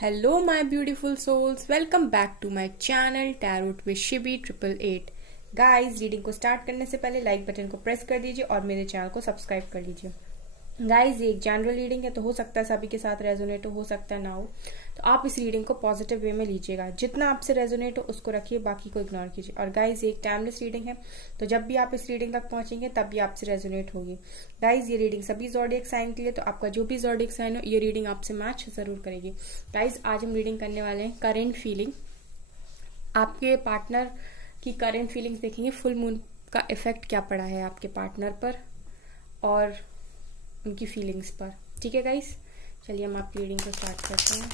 Hello, my beautiful souls. Welcome back to my channel Tarot with Shibi 888. Guys, reading को start करने से पहले like button को press कर दीजिए और मेरे चैनल को सब्सक्राइब कर लीजिए। गाइस, ये एक जनरल रीडिंग है, तो हो सकता है सभी के साथ रेजोनेट हो सकता है ना हो। तो आप इस रीडिंग को पॉजिटिव वे में लीजिएगा। जितना आपसे रेजोनेट हो उसको रखिए, बाकी को इग्नोर कीजिए। और गाइस, ये एक टाइमलेस रीडिंग है, तो जब भी आप इस रीडिंग तक पहुंचेंगे तब भी आपसे रेजोनेट होगी। गाइस, ये रीडिंग सभी ज़ोडिएक साइन के लिए, तो आपका जो भी ज़ोडिएक साइन हो ये रीडिंग आपसे मैच जरूर करेगी। गाइस, आज हम रीडिंग करने वाले हैं करेंट फीलिंग। आपके पार्टनर की करेंट फीलिंग्स देखेंगे, फुल मून का इफेक्ट क्या पड़ा है आपके पार्टनर पर और उनकी फीलिंग्स पर। ठीक है गाइस, चलिए हम आपकी रीडिंग को स्टार्ट करते हैं।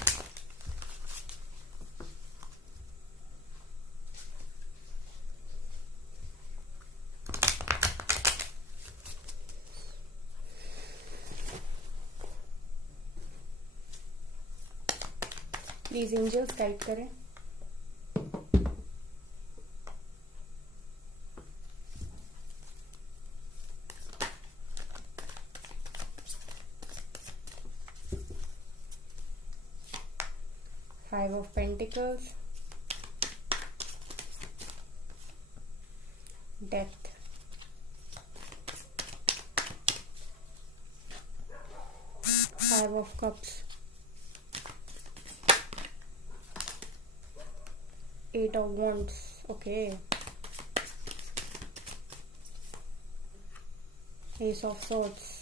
प्लीज एंजल्स गाइड करें। Five of Pentacles, Death, Five of Cups, Eight of Wands, okay, Ace of Swords,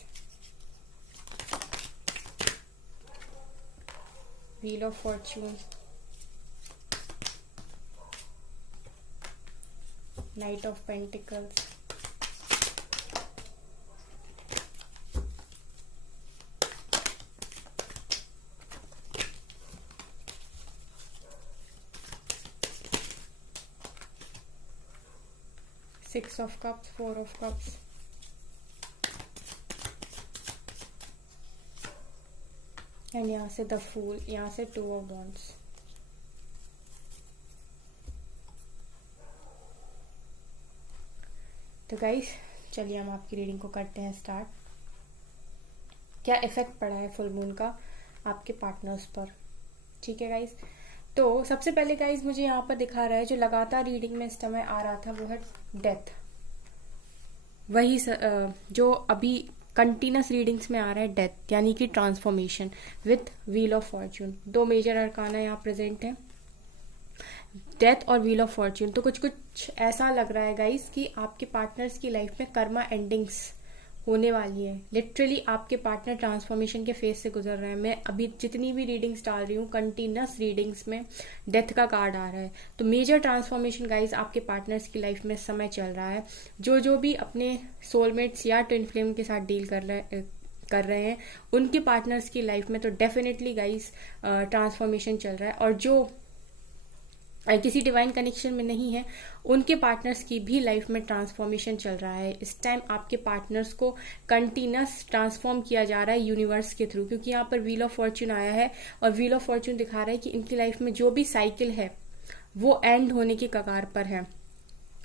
Wheel of Fortune, Knight of Pentacles, Six of Cups, Four of Cups, and यहाँ से the fool, यहाँ से two of wands. तो guys, चलिए हम आपकी reading को करते हैं स्टार्ट। क्या इफेक्ट पड़ा है फुल मून का आपके पार्टनर्स पर। ठीक है गाइस, तो सबसे पहले गाइस मुझे यहाँ पर दिखा रहा है, जो लगातार रीडिंग में इस समय आ रहा था वो है डेथ। वही जो अभी कंटिन्यूस रीडिंग्स में आ रहा है डेथ, यानी कि transformation with wheel of Fortune. दो मेजर अरकाना यहाँ प्रेजेंट है, डेथ और व्हील ऑफ फॉर्च्यून। तो कुछ कुछ ऐसा लग रहा है गाइस कि आपके पार्टनर्स की लाइफ में कर्मा एंडिंग्स होने वाली है। लिटरली आपके पार्टनर ट्रांसफॉर्मेशन के फेज से गुजर रहे हैं। मैं अभी जितनी भी रीडिंग्स डाल रही हूँ, कंटिन्यूस रीडिंग्स में डेथ का कार्ड आ रहा है। तो मेजर ट्रांसफॉर्मेशन गाइस आपके पार्टनर्स की लाइफ में समय चल रहा है। जो भी अपने सोलमेट्स या ट्विन फ्लेम के साथ डील कर रहे हैं, उनके पार्टनर्स की लाइफ में तो डेफिनेटली गाइस ट्रांसफॉर्मेशन चल रहा है। और जो किसी डिवाइन कनेक्शन में नहीं है, उनके पार्टनर्स की भी लाइफ में ट्रांसफॉर्मेशन चल रहा है। इस टाइम आपके पार्टनर्स को कंटिन्यूस ट्रांसफॉर्म किया जा रहा है यूनिवर्स के थ्रू, क्योंकि यहाँ पर व्हील ऑफ फॉर्च्यून आया है और व्हील ऑफ फॉर्च्यून दिखा रहा है कि इनकी लाइफ में जो भी साइकिल है वो एंड होने की कगार पर है।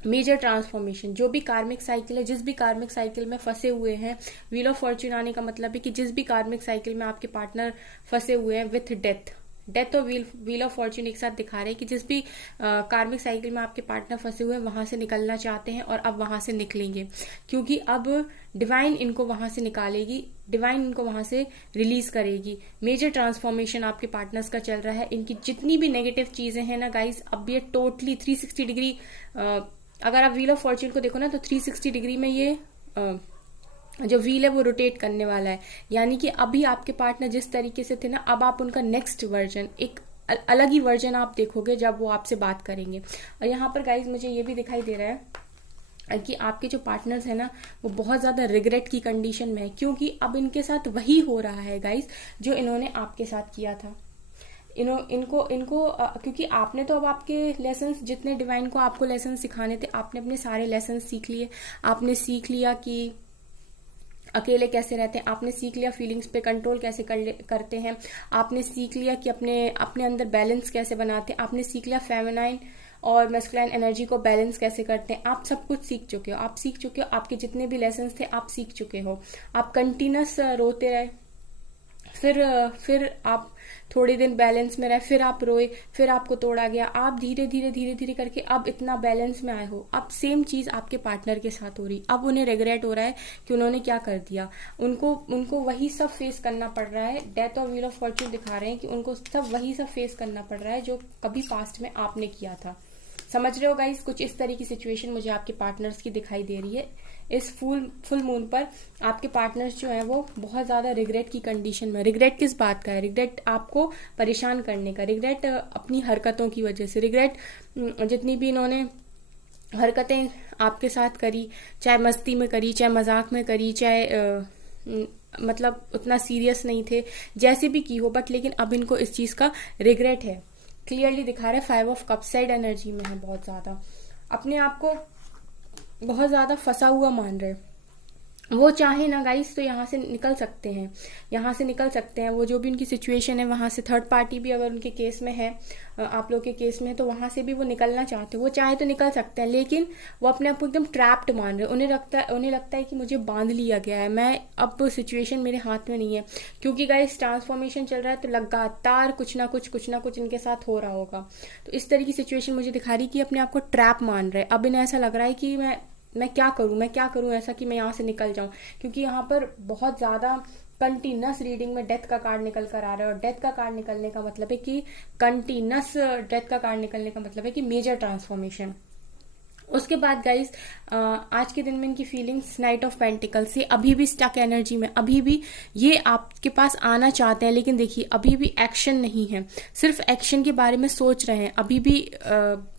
मेजर ट्रांसफॉर्मेशन, जो भी कार्मिक साइकिल है, जिस भी कार्मिक साइकिल में फंसे हुए हैं, व्हील ऑफ फॉर्च्यून आने का मतलब है कि जिस भी कार्मिक साइकिल में आपके पार्टनर फंसे हुए हैं विथ डेथ और व्हील ऑफ फॉर्च्यून एक साथ दिखा रहे हैं कि जिस भी कार्मिक साइकिल में आपके पार्टनर फंसे हुए हैं वहां से निकलना चाहते हैं और अब वहां से निकलेंगे, क्योंकि अब डिवाइन इनको वहां से निकालेगी, डिवाइन इनको वहां से रिलीज करेगी। मेजर ट्रांसफॉर्मेशन आपके पार्टनर्स का चल रहा है। इनकी जितनी भी नेगेटिव चीजें हैं ना गाइस, अब ये टोटली 360 डिग्री, अगर आप व्हील ऑफ फॉर्च्यून को देखो ना तो 360 डिग्री में ये जो व्हील है वो रोटेट करने वाला है। यानी कि अभी आपके पार्टनर जिस तरीके से थे ना, अब आप उनका नेक्स्ट वर्जन, एक अलग ही वर्जन आप देखोगे जब वो आपसे बात करेंगे। और यहाँ पर गाइज मुझे ये भी दिखाई दे रहा है कि आपके जो पार्टनर्स है ना वो बहुत ज्यादा रिग्रेट की कंडीशन में है, क्योंकि अब इनके साथ वही हो रहा है गाइज जो इन्होंने आपके साथ किया था। इनको क्योंकि आपने तो अब आपके लेसन, जितने डिवाइन को आपको लेसन सिखाने थे, आपने अपने सारे लेसन सीख लिए। आपने सीख लिया कि अकेले कैसे रहते हैं, आपने सीख लिया फीलिंग्स पे कंट्रोल कैसे करते हैं, आपने सीख लिया कि अपने अंदर बैलेंस कैसे बनाते हैं, आपने सीख लिया फेमिनाइन और मैस्कुलाइन एनर्जी को बैलेंस कैसे करते हैं। आप सब कुछ सीख चुके हो, आपके जितने भी लेसन थे आप सीख चुके हो। आप कंटिन्यूस रोते रहे, फिर आप थोड़े दिन बैलेंस में रहे, फिर आप रोए, फिर आपको तोड़ा गया, आप धीरे धीरे धीरे धीरे करके अब इतना बैलेंस में आए हो। अब सेम चीज़ आपके पार्टनर के साथ हो रही, अब उन्हें रिग्रेट हो रहा है कि उन्होंने क्या कर दिया। उनको उनको वही सब फेस करना पड़ रहा है। डेथ और व्हील ऑफ फॉर्च्यून दिखा रहे हैं कि उनको सब वही सब फेस करना पड़ रहा है जो कभी पास्ट में आपने किया था। समझ रहे हो गाइस? कुछ इस तरह की सिचुएशन मुझे आपके पार्टनर्स की दिखाई दे रही है। इस फुल मून पर आपके पार्टनर्स जो है वो बहुत ज्यादा रिग्रेट की कंडीशन में। रिग्रेट किस बात का है? रिग्रेट आपको परेशान करने का, रिग्रेट अपनी हरकतों की वजह से, रिग्रेट जितनी भी इन्होंने हरकतें आपके साथ करी, चाहे मस्ती में करी, चाहे मजाक में करी, चाहे मतलब उतना सीरियस नहीं थे, जैसे भी की हो, बट लेकिन अब इनको इस चीज का रिग्रेट है। क्लियरली दिखा रहा है। 5 ऑफ कप साइड एनर्जी में है, बहुत ज्यादा अपने आप को बहुत ज्यादा फंसा हुआ मान रहे हैं। वो चाहे ना गाइस तो यहाँ से निकल सकते हैं, यहाँ से निकल सकते हैं। वो जो भी उनकी सिचुएशन है वहां से, थर्ड पार्टी भी अगर उनके केस में है, आप लोग के केस में, तो वहां से भी वो निकलना चाहते हैं। वो चाहे तो निकल सकते हैं, लेकिन वो अपने आप को एकदम ट्रैप्ड मान रहे हैं। उन्हें लगता है कि मुझे बांध लिया गया है, मैं अब सिचुएशन मेरे हाथ में नहीं है। क्योंकि गाइस ट्रांसफॉर्मेशन चल रहा है, तो लगातार कुछ ना कुछ इनके साथ हो रहा होगा। तो इस तरह की सिचुएशन मुझे दिखा रही कि अपने आप को ट्रैप मान रहे हैं। अब इन्हें ऐसा लग रहा है कि मैं क्या करूं ऐसा कि मैं यहाँ से निकल जाऊं। क्योंकि यहाँ पर बहुत ज्यादा कंटिन्यूस रीडिंग में डेथ का कार्ड निकल कर आ रहा है, और डेथ का कार्ड निकलने का मतलब है कि कंटिन्यूस डेथ का कार्ड निकलने का मतलब है कि मेजर ट्रांसफॉर्मेशन। उसके बाद गाइस आज के दिन में इनकी फीलिंग्स नाइट ऑफ पेंटिकल्स से अभी भी स्टक एनर्जी में, अभी भी ये आपके पास आना चाहते हैं, लेकिन देखिए अभी भी एक्शन नहीं है, सिर्फ एक्शन के बारे में सोच रहे हैं। अभी भी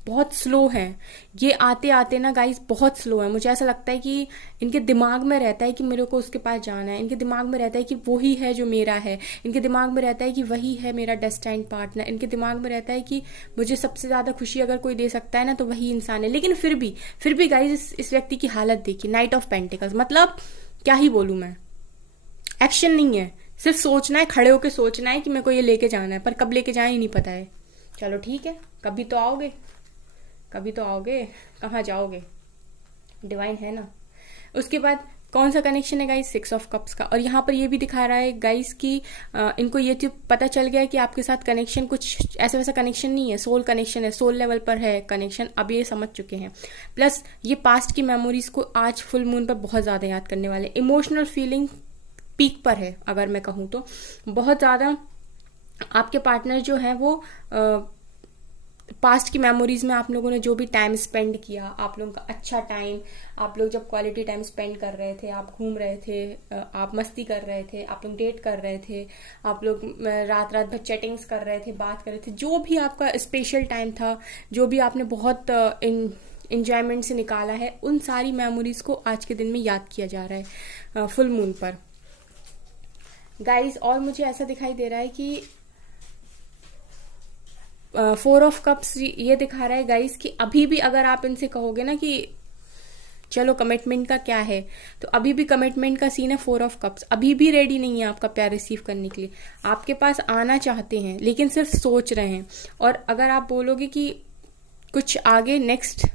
बहुत स्लो हैं ये, आते आते ना गाइस बहुत स्लो है। मुझे ऐसा लगता है कि इनके दिमाग में रहता है कि मेरे को उसके पास जाना है, इनके दिमाग में रहता है कि वही है जो मेरा है, इनके दिमाग में रहता है कि वही है मेरा डेस्टाइन्ड पार्टनर, इनके दिमाग में रहता है कि मुझे सबसे ज्यादा खुशी अगर कोई दे सकता है ना तो वही इंसान है। लेकिन फिर भी गाइस इस व्यक्ति की हालत देखिए, नाइट ऑफ पेंटिकल्स, मतलब क्या ही बोलूं मैं, एक्शन नहीं है, सिर्फ सोचना है, खड़े होकर सोचना है कि मेरे को ये लेके जाना है, पर कब लेके जाए ही नहीं पता है। चलो ठीक है, कभी तो आओगे, कहाँ जाओगे, डिवाइन है ना। उसके बाद कौन सा कनेक्शन है गाइस? 6 ऑफ कप्स का। और यहाँ पर ये भी दिखा रहा है गाइस कि इनको ये तो पता चल गया है कि आपके साथ कनेक्शन कुछ ऐसा वैसा कनेक्शन नहीं है, सोल कनेक्शन है, सोल लेवल पर है कनेक्शन, अब ये समझ चुके हैं। प्लस ये पास्ट की मेमोरीज को आज फुल मून पर बहुत ज्यादा याद करने वाले। इमोशनल फीलिंग पीक पर है अगर मैं कहूँ तो, बहुत ज्यादा आपके पार्टनर जो है वो पास्ट की मेमोरीज में आप लोगों ने जो भी टाइम स्पेंड किया, आप लोगों का अच्छा टाइम, आप लोग जब क्वालिटी टाइम स्पेंड कर रहे थे, आप घूम रहे थे, आप मस्ती कर रहे थे, आप लोग डेट कर रहे थे, आप लोग रात भर चैटिंग्स कर रहे थे, बात कर रहे थे, जो भी आपका स्पेशल टाइम था, जो भी आपने बहुत इंजॉयमेंट से निकाला है, उन सारी मेमोरीज को आज के दिन में याद किया जा रहा है फुल मून पर गाइज। और मुझे ऐसा दिखाई दे रहा है कि 4 ऑफ कप्स ये दिखा रहा है गाइस कि अभी भी अगर आप इनसे कहोगे ना कि चलो कमिटमेंट का क्या है, तो अभी भी कमिटमेंट का सीन है। 4 ऑफ कप्स अभी भी रेडी नहीं है आपका प्यार रिसीव करने के लिए, आपके पास आना चाहते हैं लेकिन सिर्फ सोच रहे हैं। और अगर आप बोलोगे कि कुछ आगे नेक्स्ट,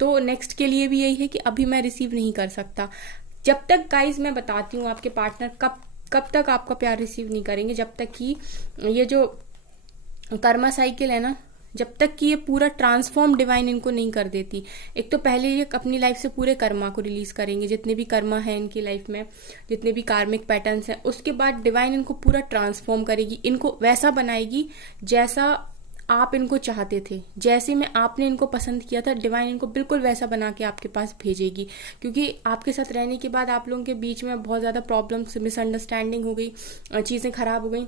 तो नेक्स्ट के लिए भी यही है कि अभी मैं रिसीव नहीं कर सकता। जब तक गाइज मैं बताती हूँ आपके पार्टनर कब तक आपका प्यार रिसीव नहीं करेंगे, जब तक कि ये जो कर्मा साइकिल है ना, जब तक कि ये पूरा ट्रांसफॉर्म डिवाइन इनको नहीं कर देती। एक तो पहले ये अपनी लाइफ से पूरे कर्मा को रिलीज करेंगे, जितने भी कर्मा है इनकी लाइफ में, जितने भी कार्मिक पैटर्न्स हैं, उसके बाद डिवाइन इनको पूरा ट्रांसफॉर्म करेगी, इनको वैसा बनाएगी जैसा आप इनको चाहते थे, जैसे में आपने इनको पसंद किया था, डिवाइन इनको बिल्कुल वैसा बना के आपके पास भेजेगी। क्योंकि आपके साथ रहने के बाद आप लोगों के बीच में बहुत ज्यादा प्रॉब्लम्स, मिसअंडरस्टैंडिंग हो गई, चीजें खराब हो गई।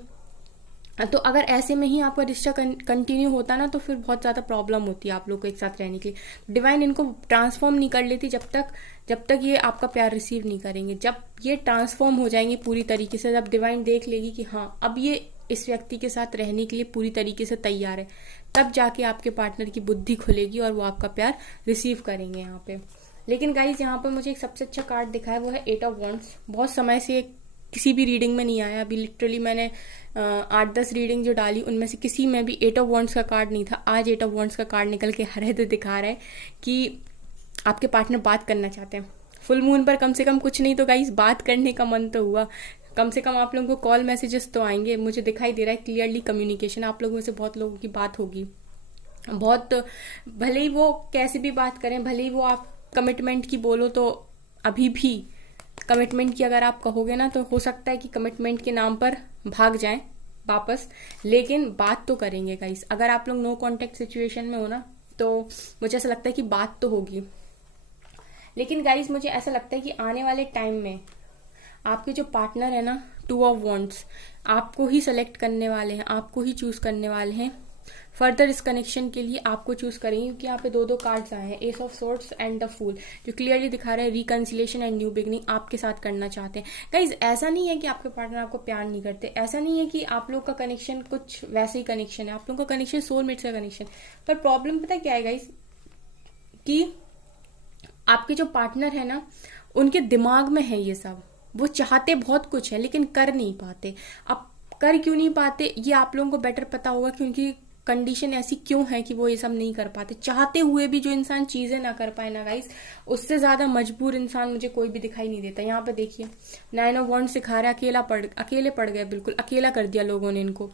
तो अगर ऐसे में ही आपका रिश्ता कंटिन्यू होता ना, तो फिर बहुत ज्यादा प्रॉब्लम होती है आप लोग को एक साथ रहने के लिए। डिवाइन इनको ट्रांसफॉर्म नहीं कर लेती जब तक ये आपका प्यार रिसीव नहीं करेंगे। जब ये ट्रांसफॉर्म हो जाएंगे पूरी तरीके से, जब डिवाइन देख लेगी कि हाँ अब ये इस व्यक्ति के साथ रहने के लिए पूरी तरीके से तैयार है, तब जाके आपके पार्टनर की बुद्धि खुलेगी और वो आपका प्यार रिसीव करेंगे यहाँ पे। लेकिन गाइज यहाँ पर मुझे एक सबसे अच्छा कार्ड दिखा है, वो है 8 ऑफ वॉन्ड्स। बहुत समय से किसी भी रीडिंग में नहीं आया, अभी लिटरली मैंने 8-10 रीडिंग जो डाली उनमें से किसी में भी 8 ऑफ वॉन्ड्स का कार्ड नहीं था। आज 8 ऑफ वॉन्ड्स का कार्ड निकल के हरे तो दिखा रहा है कि आपके पार्टनर बात करना चाहते हैं। फुल मून पर कम से कम कुछ नहीं तो गाइस बात करने का मन तो हुआ। कम से कम आप लोगों को कॉल मैसेजेस तो आएंगे, मुझे दिखाई दे रहा है क्लियरली कम्युनिकेशन। आप लोगों में से बहुत लोगों की बात होगी, बहुत, भले ही वो कैसे भी बात करें, भले ही वो आप कमिटमेंट की बोलो, तो अभी भी कमिटमेंट की अगर आप कहोगे ना तो हो सकता है कि कमिटमेंट के नाम पर भाग जाएं वापस, लेकिन बात तो करेंगे गाइस। अगर आप लोग नो कांटेक्ट सिचुएशन में हो ना तो मुझे ऐसा लगता है कि बात तो होगी। लेकिन गाइस मुझे ऐसा लगता है कि आने वाले टाइम में आपके जो पार्टनर है ना, टू ऑफ वॉन्ड्स, आपको ही सेलेक्ट करने वाले हैं, आपको ही चूज करने वाले हैं। फर्दर इस कनेक्शन के लिए आपको चूज करेंगे, क्योंकि यहाँ पे दो दो कार्ड्स आए हैं, ace of swords and the fool, जो क्लियरली दिखा रहा है रिकंसिलेशन एंड न्यू बिगनिंग आपके साथ करना चाहते हैं। गाइज ऐसा नहीं है कि आपके पार्टनर आपको प्यार नहीं करते, ऐसा नहीं है कि आप लोग का कनेक्शन कुछ वैसे ही कनेक्शन है, आप लोग का कनेक्शन सोलमेट का कनेक्शन। पर प्रॉब्लम पता है क्या है गाइज, कि आपके जो पार्टनर है ना उनके दिमाग में है ये सब, वो चाहते बहुत कुछ है लेकिन कर नहीं पाते। अब कर क्यों नहीं पाते ये आप लोगों को बेटर पता होगा, क्योंकि कंडीशन ऐसी क्यों है कि वो ये सब नहीं कर पाते। चाहते हुए भी जो इंसान चीजें ना कर पाए ना गाइस, उससे ज्यादा मजबूर इंसान मुझे कोई भी दिखाई नहीं देता। यहाँ पे देखिए 9 ऑफ वॉन्ड्स सिखा रहा है, अकेले पड़ गए, बिल्कुल अकेला कर दिया लोगों ने इनको।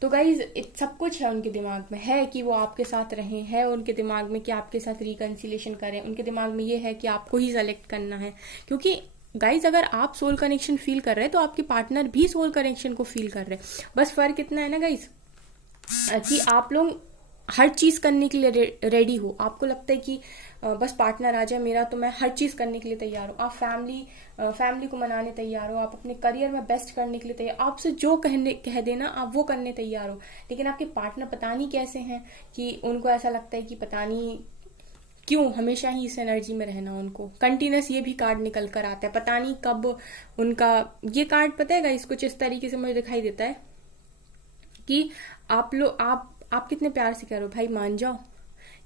तो गाइज सब कुछ है उनके दिमाग में, है कि वो आपके साथ रहें, है उनके दिमाग में कि आपके साथ रिकंसिलेशन करें, उनके दिमाग में ये है कि आपको ही सेलेक्ट करना है। क्योंकि गाइज अगर आप सोल कनेक्शन फील कर रहे हैं तो आपके पार्टनर भी सोल कनेक्शन को फील कर रहे हैं। बस फर्क इतना है ना गाइज कि आप लोग हर चीज करने के लिए रेडी हो। आपको लगता है कि बस पार्टनर आ जाए मेरा तो मैं हर चीज करने के लिए तैयार हूँ। आप फैमिली को मनाने तैयार हो, आप अपने करियर में बेस्ट करने के लिए तैयार, आपसे जो कह देना आप वो करने तैयार हो। लेकिन आपके पार्टनर पता नहीं कैसे हैं कि उनको ऐसा लगता है कि पता नहीं क्यों हमेशा ही इस एनर्जी में रहना उनको। कंटिन्यूस ये भी कार्ड निकल कर आता है, पता नहीं कब उनका ये कार्ड पता है गाइस कुछ इस तरीके से मुझे दिखाई देता है कि आप कितने प्यार से कह रहे हो भाई मान जाओ,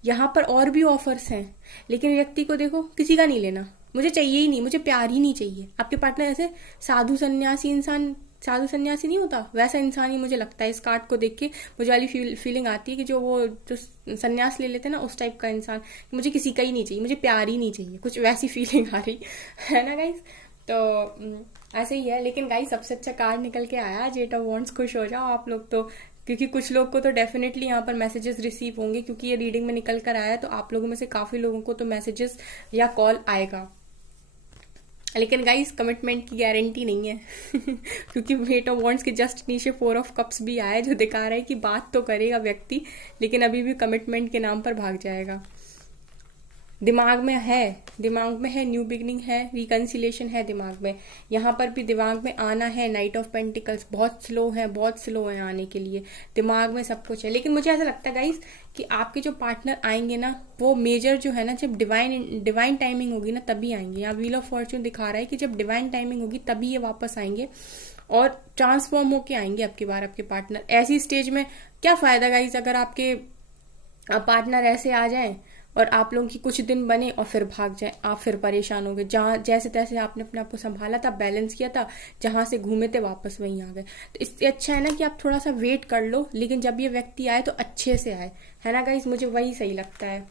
यहाँ पर और भी ऑफर्स हैं, लेकिन व्यक्ति को देखो किसी का नहीं लेना, मुझे चाहिए ही नहीं, मुझे प्यार ही नहीं चाहिए। आपके पार्टनर ऐसे साधु सन्यासी नहीं होता, वैसा इंसान ही मुझे लगता है। इस कार्ड को देख के मुझे वाली फीलिंग आती है कि जो सन्यास ले लेते हैं ना उस टाइप का इंसान, मुझे किसी का ही नहीं चाहिए, मुझे प्यार ही नहीं चाहिए, कुछ वैसी फीलिंग आ रही है ना गाइस। तो ऐसे ही है। लेकिन गाइस सबसे अच्छा कार्ड निकल के आया, एट ऑफ वॉन्ड्स। खुश हो जाओ आप लोग तो, क्योंकि कुछ लोग को तो डेफिनेटली यहाँ पर मैसेजेस रिसीव होंगे, क्योंकि ये रीडिंग में निकल कर आया है तो आप लोगों में से काफी लोगों को तो मैसेजेस या कॉल आएगा। लेकिन गाइस कमिटमेंट की गारंटी नहीं है क्योंकि एट ऑफ वॉन्ड्स के जस्ट नीचे 4 ऑफ कप्स भी आया है, जो दिखा रहा है कि बात तो करेगा व्यक्ति लेकिन अभी भी कमिटमेंट के नाम पर भाग जाएगा। दिमाग में है न्यू बिगनिंग है, रिकंसिलेशन है दिमाग में, यहाँ पर भी दिमाग में आना है। नाइट ऑफ पेंटिकल्स बहुत स्लो है आने के लिए, दिमाग में सब कुछ है। लेकिन मुझे ऐसा लगता है गाइस कि आपके जो पार्टनर आएंगे ना वो मेजर जो है ना, जब डिवाइन टाइमिंग होगी ना तभी आएंगे। यहाँ व्हील ऑफ फॉर्च्यून दिखा रहा है कि जब डिवाइन टाइमिंग होगी तभी ये वापस आएंगे और ट्रांसफॉर्म होके आएंगे आपकी बार आपके पार्टनर। ऐसी स्टेज में क्या फायदा गाइस अगर आपके पार्टनर ऐसे आ जाएं और आप लोगों की कुछ दिन बने और फिर भाग जाए, आप फिर परेशान हो गए। जहां जैसे तैसे आपने अपने आप को संभाला था, बैलेंस किया था, जहां से घूमे थे वापस वहीं आ गए। तो इससे अच्छा है ना कि आप थोड़ा सा वेट कर लो, लेकिन जब ये व्यक्ति आए तो अच्छे से आए, है ना गाइस, मुझे वही सही लगता है।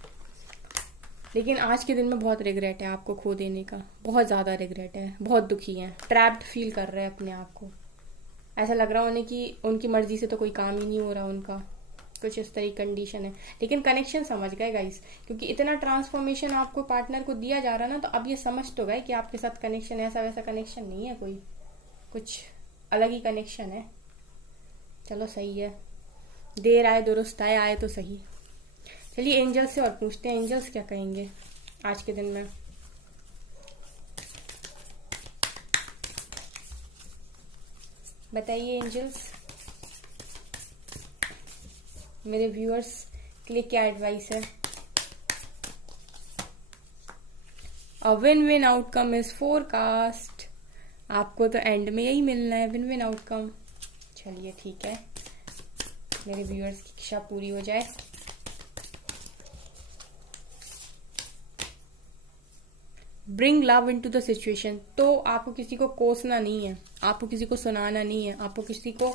लेकिन आज के दिन में बहुत रिग्रेट है आपको खो देने का, बहुत ज्यादा रिग्रेट है, बहुत दुखी है, ट्रैप्ड फील कर रहे हैं अपने आप को। ऐसा लग रहा उन्हें कि उनकी मर्जी से तो कोई काम ही नहीं हो रहा उनका, कुछ इस तरह कंडीशन है। लेकिन कनेक्शन समझ गए गाइस, क्योंकि इतना ट्रांसफॉर्मेशन आपको पार्टनर को दिया जा रहा ना, तो अब ये समझ तो गए कि आपके साथ कनेक्शन ऐसा वैसा कनेक्शन नहीं है, कोई कुछ अलग ही कनेक्शन है। चलो सही है, देर आए दुरुस्त आए तो सही। चलिए एंजल्स से और पूछते हैं एंजल्स क्या कहेंगे आज के दिन में। बताइए एंजल्स मेरे व्यूअर्स के लिए क्या एडवाइस है। A win win outcome is forecast. आपको तो एंड में यही मिलना है, विन विन आउटकम। चलिए ठीक है, मेरे व्यूअर्स की इच्छा पूरी हो जाए। Bring love into the situation. तो आपको किसी को कोसना नहीं है, आपको किसी को सुनाना नहीं है, आपको किसी को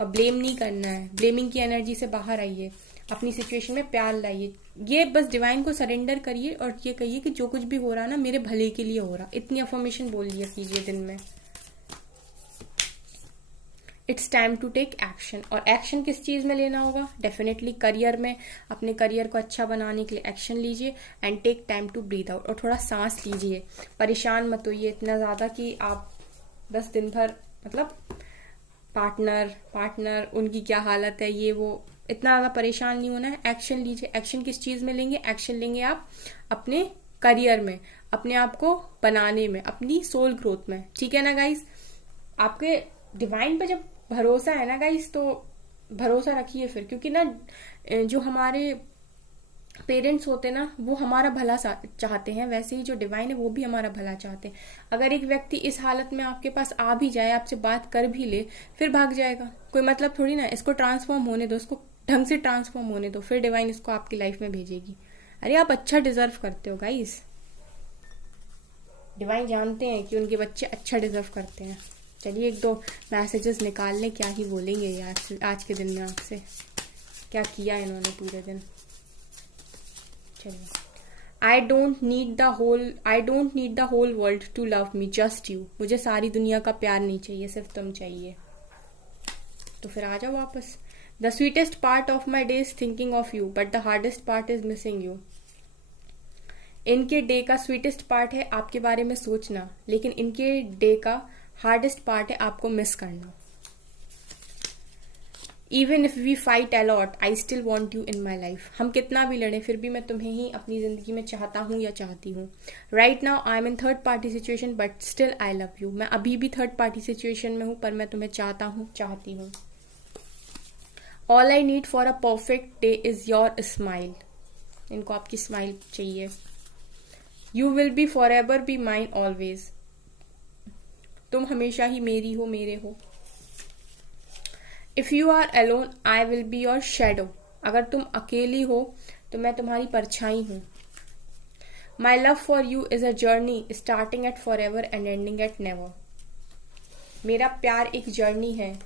ब्लेम नहीं करना है। ब्लेमिंग की एनर्जी से बाहर आइए, अपनी सिचुएशन में प्यार लाइए। ये बस डिवाइन को सरेंडर करिए और ये कहिए कि जो कुछ भी हो रहा ना मेरे भले के लिए हो रहा। इतनी अफर्मेशन बोल लिया कीजिए दिन में। It's time to take action. और एक्शन किस चीज़ में लेना होगा? डेफिनेटली करियर में। अपने करियर को अच्छा बनाने के लिए एक्शन लीजिए and take time to breathe out. और थोड़ा सांस लीजिए, परेशान मत होइए इतना ज़्यादा कि आप 10 दिन भर मतलब पार्टनर उनकी क्या हालत है ये वो, इतना ज़्यादा परेशान नहीं होना है। एक्शन लीजिए। एक्शन किस चीज़ में लेंगे? एक्शन लेंगे आप अपने करियर में, अपने आप को बनाने में, अपनी सोल ग्रोथ में। ठीक है ना गाइस? आपके डिवाइन पे जब भरोसा है ना गाइस, तो भरोसा रखिए फिर, क्योंकि ना जो हमारे पेरेंट्स होते ना वो हमारा भला चाहते हैं, वैसे ही जो डिवाइन है वो भी हमारा भला चाहते हैं। अगर एक व्यक्ति इस हालत में आपके पास आ भी जाए, आपसे बात कर भी ले, फिर भाग जाएगा, कोई मतलब थोड़ी ना। इसको ट्रांसफॉर्म होने दो, इसको ढंग से ट्रांसफॉर्म होने दो, फिर डिवाइन इसको आपकी लाइफ में भेजेगी। अरे आप अच्छा डिजर्व करते हो गाइस। डिवाइन जानते हैं कि उनके बच्चे अच्छा डिजर्व करते हैं। चलिए 1-2 मैसेजेस निकाल लें, क्या ही बोलेंगे ये आज के दिन में आपसे, क्या किया इन्होंने पूरे दिन। चलिए, I don't need the whole world to love me, just you. मुझे सारी दुनिया का प्यार नहीं चाहिए, सिर्फ तुम चाहिए। तो फिर आ जाओ वापस। The sweetest part of my day is thinking of you, but the hardest part is missing you. इनके डे का स्वीटेस्ट पार्ट है आपके बारे में सोचना, लेकिन इनके डे का हार्डेस्ट पार्ट है आपको मिस करना। Even if we fight a lot, I still want you in my life. हम कितना भी लड़े फिर भी मैं तुम्हें ही अपनी जिंदगी में चाहता हूँ या चाहती हूँ। Right now I am in third party situation but still I love you. मैं अभी भी थर्ड पार्टी सिचुएशन में हूँ, पर मैं तुम्हें चाहता हूँ, चाहती हूँ। All I need for a perfect day is your smile. इनको आपकी स्माइल चाहिए। You will be forever be mine always. तुम हमेशा ही मेरी हो, मेरे हो। If you are alone I will be your shadow. अगर तुम अकेली हो तो मैं तुम्हारी परछाई हूं। My love for you is a journey starting at forever and ending at never. मेरा प्यार एक जर्नी है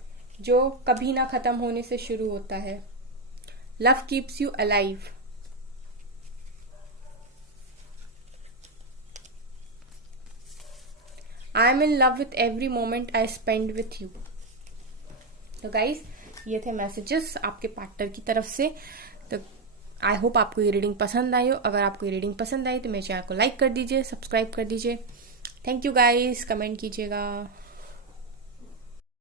जो कभी ना खत्म होने से शुरू होता है। Love keeps you alive. I am in love with every moment I spend with you. तो गाइस ये थे मैसेजेस आपके पार्टनर की तरफ से। तो आई होप आपको ये रीडिंग पसंद आई हो। अगर आपको ये रीडिंग पसंद आई तो मेरे चैनल को लाइक कर दीजिए, सब्सक्राइब कर दीजिए। थैंक यू गाइस, कमेंट कीजिएगा।